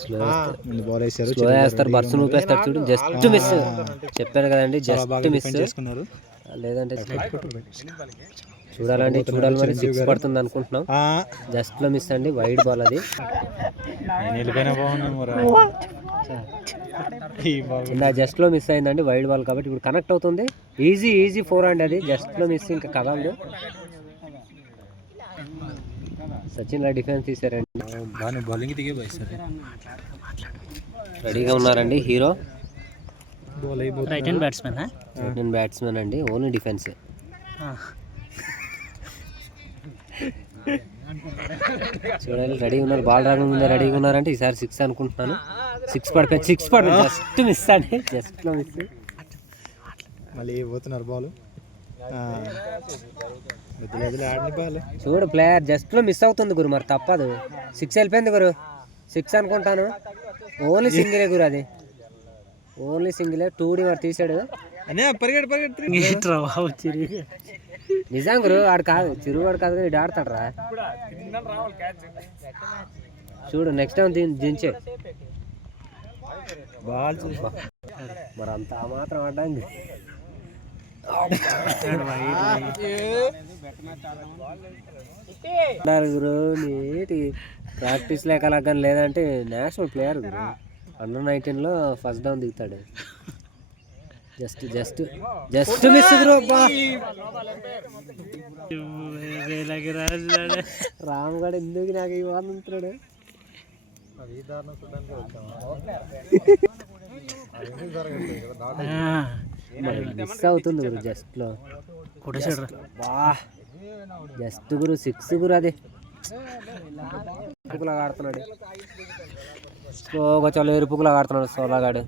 Slow వేస్తారు, బర్స్ ఊపేస్తారు చూడు. Just miss చెప్పాను కదండి, జస్ట్ మిస్. లేదంటే చూడాలండి, చూడాలి మరి. 6 పడుతుంది అనుకుంటున్నాం. జస్ట్ లో మిస్ అండి, వైడ్ బాల్ అది. చిన్న జస్ట్ లో మిస్ అయిందండి, వైడ్ బాల్ కాబట్టి ఇప్పుడు కనెక్ట్ అవుతుంది. ఈజీ 4 అండి అది. జస్ట్ లో మిస్, ఇంకా కదలదు. సచిన్ లా డిఫెన్స్ తీసారండి. రెడీగా ఉన్నారండి హీరో. రైట్ హ్యాండ్ బ్యాట్స్మెన్ అండి, ఓన్లీ డిఫెన్స్. చూడాలి, రెడీగా ఉన్నారు. బాల్ రాకముందే రెడీగా ఉన్నారంటే ఈసారి 6 అనుకుంటున్నాను. 6 పడిపోయింది. జస్ట్ మిస్ అండి, జస్ట్ లో మిస్. మళ్ళీ పోతున్నారు బాల్. చూడు ప్లేయర్ జస్ట్ లో మిస్ అవుతుంది గురు, మరి తప్పదు. 6 వెళ్ళిపోయింది గురు. 6 అనుకుంటాను. ఓన్లీ సింగిలే గురు, అది ఓన్లీ సింగిలే. 2D మరి తీసాడు. నిజం గురు, ఆడు కాదు, చిరువాడు కాదు, ఇటు ఆడతాడు రా. చూడు నెక్స్ట్ టైం దించే బాల్. మరి అంత ఆ మాత్రం ఆడడానికి గురు. నీటి ప్రాక్టీస్ లేక కానీ లేదంటే నేషనల్ ప్లేయర్ గురు. Under-19 లో ఫస్ట్ డౌన్ దిగుతాడు. జస్ట్ మిస్ గురు. రామ్గఢ్ ఎందుకు నాకు ఇవ్వాలి అంటున్నాడు. మిస్ అవుతుంది గురు జస్ట్ లో. జస్ట్ గురు 6 గురు, అది పుక్కులాగా ఆడుతున్నాడు. స్లోగా చాలా ఎరుపుకులాగా ఆడుతున్నాడు సోలాగాడు.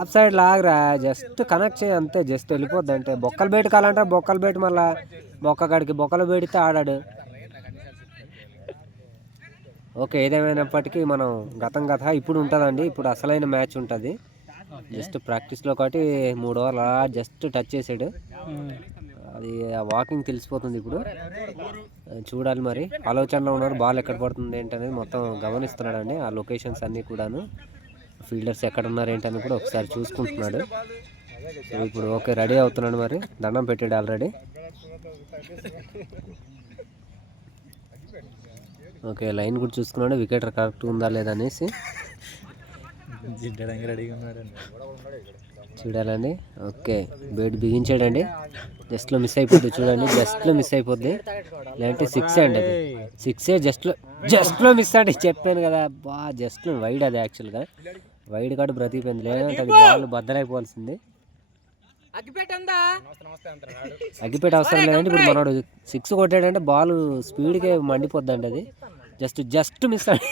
ఆఫ్ సైడ్ లాగరా, జస్ట్ కనెక్ట్ చేయి అంతే. జస్ట్ వెళ్ళిపోద్ది అంటే. బొక్కలు బయట కాలంటే బొక్కలు బయట, మళ్ళా బొక్కగాడికి బొక్కలు పెడితే ఆడాడు. ఓకే, ఏదేమైనప్పటికీ మనం గతం ఇప్పుడు ఉంటుందండి. ఇప్పుడు అసలైన మ్యాచ్ ఉంటుంది. జస్ట్ ప్రాక్టీస్లో కాబట్టి 3 ఓవర్లు జస్ట్ టచ్ చేసాడు. అది వాకింగ్ తెలిసిపోతుంది ఇప్పుడు. చూడాలి మరి. ఆలోచనలో ఉన్నారు, బాల్ ఎక్కడ పడుతుంది ఏంటనేది మొత్తం గమనిస్తున్నాడు అండి. ఆ లొకేషన్స్ అన్నీ కూడాను, ఫీల్డర్స్ ఎక్కడ ఉన్నారు ఏంటని కూడా ఒకసారి చూసుకుంటున్నాడు. ఇప్పుడు ఓకే, రెడీ అవుతున్నాడు. మరి దండం పెట్టాడు ఆల్రెడీ. ఓకే, లైన్ కూడా చూసుకున్నాడు, వికెట్ కరెక్ట్ ఉందా లేదా అనేసి. చూడాలండి. ఓకే, బేట్ బిగించాడండి. జస్ట్లో మిస్ అయిపోద్ది చూడండి, జస్ట్లో మిస్ అయిపోద్ది. లేదంటే 6 అండి, అది 6 జస్ట్లో మిస్ అంటే చెప్పాను కదా. జస్ట్లో వైడ్, అది యాక్చువల్గా వైడ్ కాడు బ్రతికిపోయింది. లేదంటే అది బాల్ బద్దలైపోవాల్సింది. అగ్గిపేట అవసరం లేదండి. ఇప్పుడు మనోడు 6 కొట్టాడంటే బాల్ స్పీడ్కే మండిపోద్దండి. అది జస్ట్ మిస్ అండి.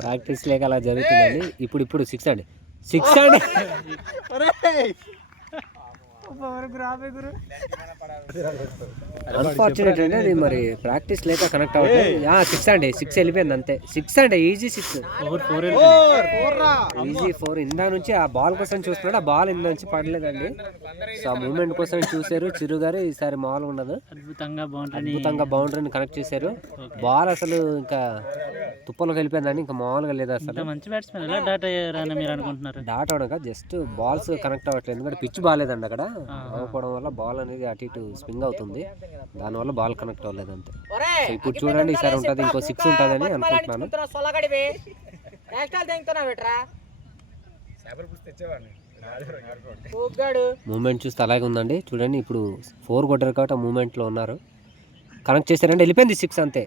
ప్రాక్టీస్ లేక అలా జరుగుతుందండి. ఇప్పుడు 6 అండి. అన్ఫార్చునేట్ అండి, అది మరి ప్రాక్టీస్ లేక కనెక్ట్ అవుతుంది. 6 అండి, 6 వెళ్ళిపోయింది అంతే. 6 అండి, ఈజీ 6. ఈజీ 4. ఇందా నుంచి ఆ బాల్ కోసం చూస్తున్నాడు, ఆ బాల్ ఇందా నుంచి పడలేదండి. సో ఆ మూమెంట్ కోసం చూసారు చిరు గారు. ఈసారి మామూలుగా ఉండదు, అద్భుతంగా బౌండరీని కనెక్ట్ చేశారు. బాల్ అసలు ఇంకా తుప్పలోకి వెళ్ళిపోయిందండి, ఇంకా మామూలుగా లేదు అసలు. డాట్ అవడం జస్ట్ బాల్స్ కనెక్ట్ అవ్వట్లేదు, ఎందుకంటే పిచ్ బాగాలేదండి అక్కడ. అవ్వకపోవడం వల్ల బాల్ అనేది అటు ఇటు స్వింగ్ అవుతుంది, దానివల్ల బాల్ కనెక్ట్ అవ్వలేదు అంతే. సో ఇప్పుడు చూడండి, ఈసారి ఉంటుంది, ఇంకో 6 ఉంటుందని అనుకుంటున్నాను. మూమెంట్ చూస్తే అలాగే ఉందండి. చూడండి ఇప్పుడు 4 కొట్టారు కాబట్టి ఆ మూమెంట్లో ఉన్నారు. కనెక్ట్ చేశారంటే వెళ్ళిపోయింది 6 అంతే.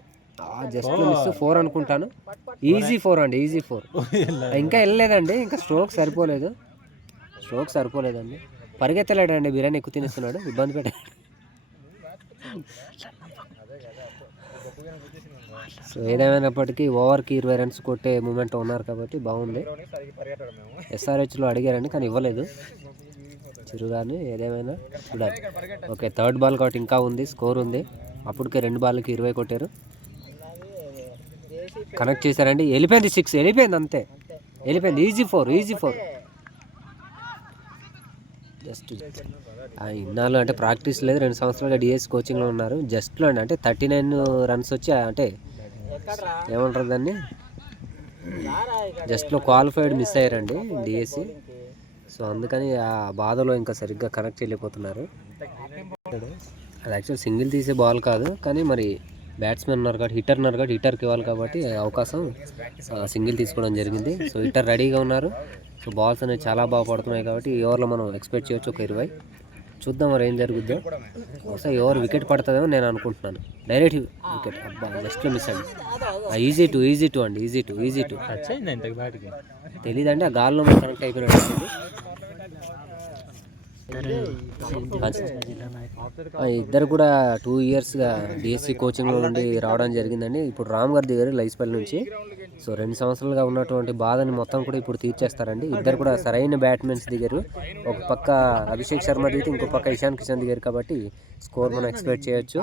జస్ట్ మిస్ 4 అనుకుంటాను. ఈజీ 4 అండి, ఈజీ 4. ఇంకా వెళ్ళలేదండి, ఇంకా స్ట్రోక్ సరిపోలేదండి. పరిగెత్తలేడండి, బిర్యానీ ఎక్కువ తినేస్తున్నాడు, ఇబ్బంది పెట్టాడు. సో ఏదేమైనప్పటికీ ఓవర్కి 20 రన్స్ కొట్టే మూమెంట్ ఉన్నారు కాబట్టి బాగుంది. SRHలో అడిగారండి కానీ ఇవ్వలేదు చిరుగాని. ఏదేమైనా చూడాలి. ఓకే, 3rd బాల్ కాబట్టి ఇంకా ఉంది, స్కోర్ ఉంది. అప్పటికే 2 బాల్కి 20 కొట్టారు. కనెక్ట్ చేశారండి. వెళ్ళిపోయింది 6, వెళ్ళిపోయింది అంతే, వెళ్ళిపోయింది. ఈజీ ఫోర్ జస్ట్ ఇన్నాళ్ళు అంటే ప్రాక్టీస్ లేదు, 2 సంవత్సరాలుగా డిఎస్ కోచింగ్లో ఉన్నారు. జస్ట్లో అంటే 39 రన్స్ వచ్చి అంటే ఏమంటారు దాన్ని, జస్ట్లో క్వాలిఫైడ్ మిస్ అయ్యారండి డిఎస్సి. సో అందుకని ఆ బాధలో ఇంకా సరిగ్గా కనెక్ట్ చేయలేకపోతున్నారు. అది యాక్చువల్ సింగిల్ తీసే బాల్ కాదు, కానీ మరి బ్యాట్స్మెన్ ఉన్నారు కాబట్టి హిట్టర్కి ఇవ్వాలి కాబట్టి అవకాశం సింగిల్ తీసుకోవడం జరిగింది. సో హిట్టర్ రెడీగా ఉన్నారు. సో బాల్స్ అనేవి చాలా బాగా పడుతున్నాయి కాబట్టి ఈ ఓవర్లో మనం ఎక్స్పెక్ట్ చేయొచ్చు ఒక 20. చూద్దాం మరి ఏం జరుగుద్దో. ఒకసారి ఎవరు వికెట్ పడుతుందేమో నేను అనుకుంటున్నాను. డైరెక్ట్ వికెట్, అబ్బా జస్ట్లో మిస్ అండి. ఈజీ టూ అండి, ఈజీ టూ తెలీదండి, ఆ గాల్లో కనెక్ట్ అయిపోయినట్టు. ఇద్దరు కూడా 2 ఇయర్స్గా డిఎస్సి కోచింగ్లో నుండి రావడం జరిగిందండి. ఇప్పుడు రామ్ గారి దగ్గర లైస్పల్లి నుంచి. సో 2 సంవత్సరాలుగా ఉన్నటువంటి బాధని మొత్తం కూడా ఇప్పుడు తీర్చేస్తారండి. ఇద్దరు కూడా సరైన బ్యాట్స్మెన్స్ దిగారు. ఒక పక్క అభిషేక్ శర్మ దిగితే ఇంకో పక్క ఇషాన్ కిషన్ దిగారు కాబట్టి స్కోర్ మనం ఎక్స్పెక్ట్ చేయొచ్చు.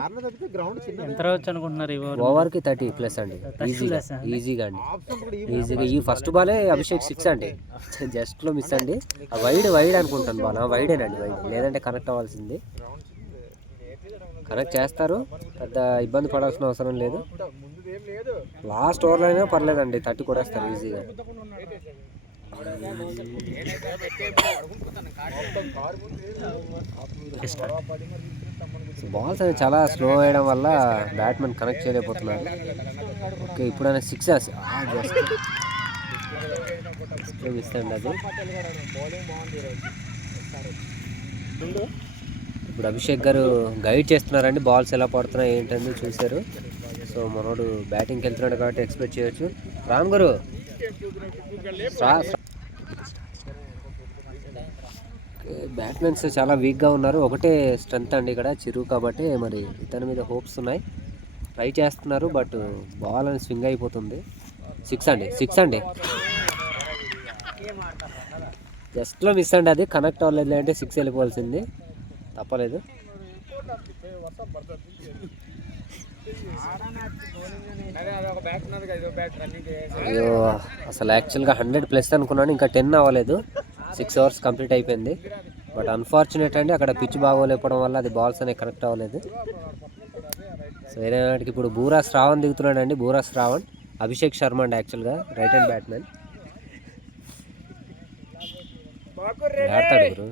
ఓవర్కి 30+ అండి, ఈజీగా అండి. ఈ ఫస్ట్ బాలే అభిషేక్ 6 అండి, జస్ట్లో మిస్ అండి. వైడ్ అనుకుంటాను బాల్, వైడేనండి, లేదంటే కనెక్ట్ అవ్వాల్సింది. కనెక్ట్ చేస్తారు, పెద్ద ఇబ్బంది పడాల్సిన అవసరం లేదు. లాస్ట్ ఓవర్లో అయినా పర్లేదండి, 30 కొడేస్తారు ఈజీగా. బాల్స్ అనేవి చాలా స్లో వేయడం వల్ల బ్యాట్మెన్ కనెక్ట్ చేయలేకపోతున్నారు. ఓకే, ఇప్పుడైనా 6 జస్ట్ మిస్ అండి అది. ఇప్పుడు అభిషేక్ గారు గైడ్ చేస్తున్నారండి, బాల్స్ ఎలా పడుతున్నాయి ఏంటని చూశారు. సో మనోడు బ్యాటింగ్కి వెళ్తున్నాడు కాబట్టి ఎక్స్పెక్ట్ చేయొచ్చు. రామ్ గారు బ్యాట్మెన్స్ చాలా వీక్గా ఉన్నారు. ఒకటే స్ట్రెంత్ అండి ఇక్కడ, చిరు కాబట్టి మరి ఇతని మీద హోప్స్ ఉన్నాయి. ట్రై చేస్తున్నారు బట్ బాల్ అని స్వింగ్ అయిపోతుంది. 6 అండి జస్ట్లో మిస్ అండి, అది కనెక్ట్ అవ్వలేదు అంటే 6 వెళ్ళిపోవాల్సింది, తప్పలేదు. అయ్యో అసలు యాక్చువల్గా 100+ అనుకున్నాను, ఇంకా 10 అవ్వలేదు. 6 అవర్స్ కంప్లీట్ అయిపోయింది. బట్ అన్ఫార్చునేట్ అండి, అక్కడ పిచ్ బాగోలేకపోవడం వల్ల అది బాల్స్ అనేవి కనెక్ట్ అవ్వలేదు. సో ఏదైనాటికి ఇప్పుడు బూరా శ్రావణ్ దిగుతున్నాడు అండి. బూరా శ్రావణ్, అభిషేక్ శర్మ అండి యాక్చువల్గా రైట్ హ్యాండ్ బ్యాట్మెన్. ఆడతాడు.